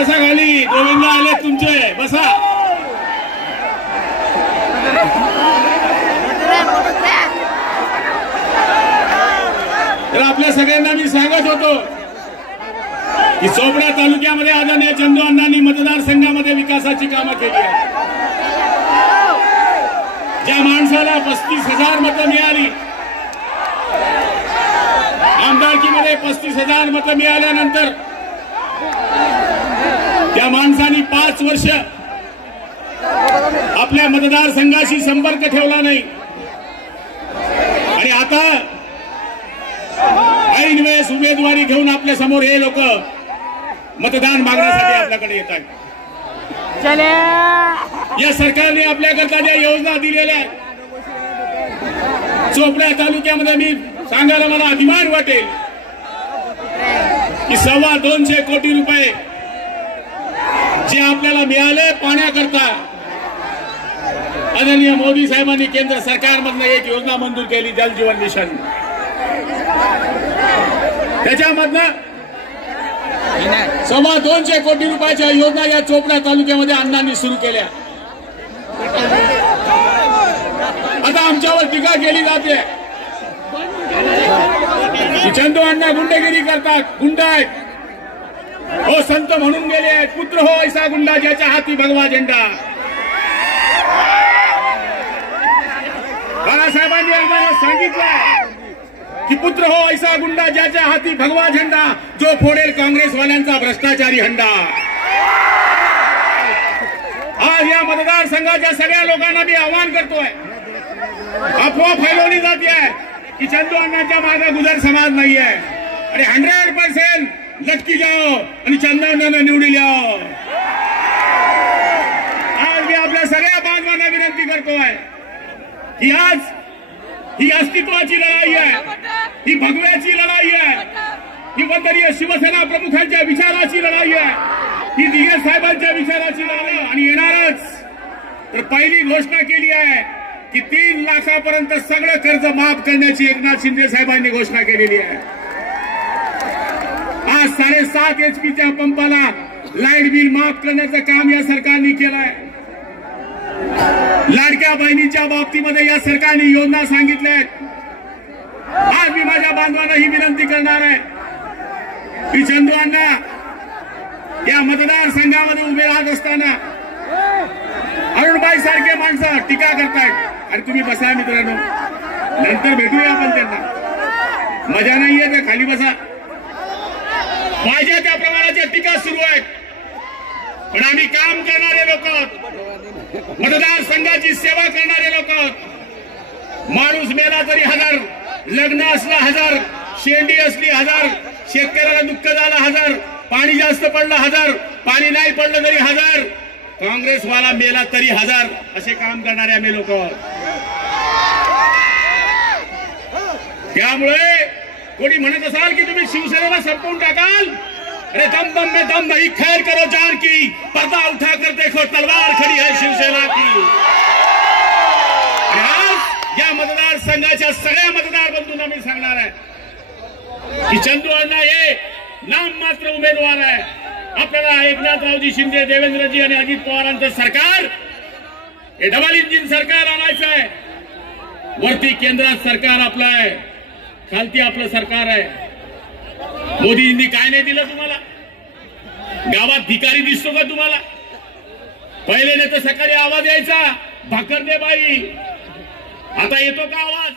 बसा खाली. गोविंद आले तुमचे, बसा. तर आपल्या सगळ्यांना मी सांगत होतो की चोपडा तालुक्यामध्ये आदरणीय चंदू अण्णांनी मतदारसंघामध्ये विकासाची कामं केली आहेत. ज्या माणसाला 35,000 मतं मिळाली, आमदारकीमध्ये 35,000 मतं मिळाल्यानंतर त्या माणसांनी 5 वर्ष आपल्या मतदारसंघाशी संपर्क ठेवला नाही आणि आता ऐन वेळेस उमेदवारी घेऊन आपल्या समोर हे लोक मतदान मागण्यासाठी आपल्याकडे येत आहेत. या सरकारने आपल्याकरता ज्या योजना दिलेल्या चोपडा तालुक्यामध्ये मी सांगायला मला अभिमान वाटेल की 225 कोटी रुपये जे आपल्याला मिळाले पाण्याकरता आदरणीय मोदी साहेबांनी केंद्र सरकारमधनं एक योजना मंजूर केली, जल जीवन मिशन. त्याच्यामधनं 225 कोटी रुपयाच्या योजना या चोपडा तालुक्यामध्ये अण्णांनी सुरू केल्या. आता आमच्यावर टीका केली जाते की चंदू अण्णा गुंडगिरी करतात, गुंड आहेत, हो संत म्हणून गेले आहेत, पुत्र हो ऐसा गुंडा ज्याच्या हाती भगवा झेंडा. बाळासाहेबांनी आम्हाला सांगितलं की पुत्र हो ऐसा गुंडा ज्याच्या हाती भगवा झेंडा, जो फोडेल काँग्रेसवाल्यांचा भ्रष्टाचारी हंडा. आज या मतदारसंघाच्या सगळ्या लोकांना मी आवाहन करतोय, अफवा फैलवली जाते की चंदू अण्णांच्या मागे गुजर समाज नाहीये आणि 100% लटकी जाओ आणि चंदू अण्णांना निवडून याओ. आज मी आपल्या सगळ्या बांधवांना विनंती करतोय की आज ही अस्तित्वाची लढाई आहे, ही भगव्याची लढाई आहे, ही वंदनीय शिवसेना प्रमुखांच्या विचाराची लढाई आहे, ही दिघे साहेबांच्या विचाराची लढाई आणि येणारच. तर पहिली घोषणा केली आहे की 3 लाखापर्यंत सगळं कर्ज माफ करण्याची एकनाथ शिंदे साहेबांनी घोषणा केलेली आहे. आज 7.5 HP पंपाला लाईट बिल माफ करण्याचं काम या सरकारने केलंय. लाडक्या बहिणीच्या बाबतीमध्ये या सरकारने योजना सांगितल्या आहेत. आज मी माझ्या बांधवांना ही विनंती करणार आहे की चंदू अण्णा या मतदारसंघामध्ये उभे राहत असताना अरुणबाई सारखे माणसं टीका करतायत आणि तुम्ही बसा मित्रांनो, नंतर भेटूया आपण त्यांना. मजा नाहीये तर खाली बसा. पाहिजे त्या प्रमाणाच्या टीका सुरू आहेत, पण आम्ही काम करणारे लोक, मतदारसंघाची सेवा करणारे लोक. माणूस मेला तरी 1000, लग्न असलं 1000, शेंडी असली 1000, शेतकऱ्याला दुःख झालं 1000, पाणी जास्त पडलं 1000, पाणी नाही पडलं तरी 1000, काँग्रेसवाला मेला तरी 1000, असे काम करणारे आम्ही लोक. त्यामुळे कोणी म्हणत असाल की तुम्ही शिवसेनेला संपवून टाकाल, अरे दम दम में दम नहीं, खैर करो जान की, पर्दा उठा कर देखो तलवार खड़ी है शिवसेना की. आज या मतदारसंघाच्या सगळ्या मतदार बंधूंना मी सांगणार आहे की चंदू अण्णा हे नाम मात्र उमेदवार आहे. आपल्याला एकनाथरावजी शिंदे, देवेंद्रजी आणि अजित पवारांचं सरकार हे डबल इंजिन सरकार आणायचं आहे. वरती केंद्रात सरकार आपलं आहे, खालती आपलं सरकार आहे. मोदींनी काय नाही दिलं तुम्हाला? गावात भिकारी दिसतो का तुम्हाला? पहिले नाही तर सकाळी आवाज यायचा भाकर दे बाई, आता येतो का आवाज?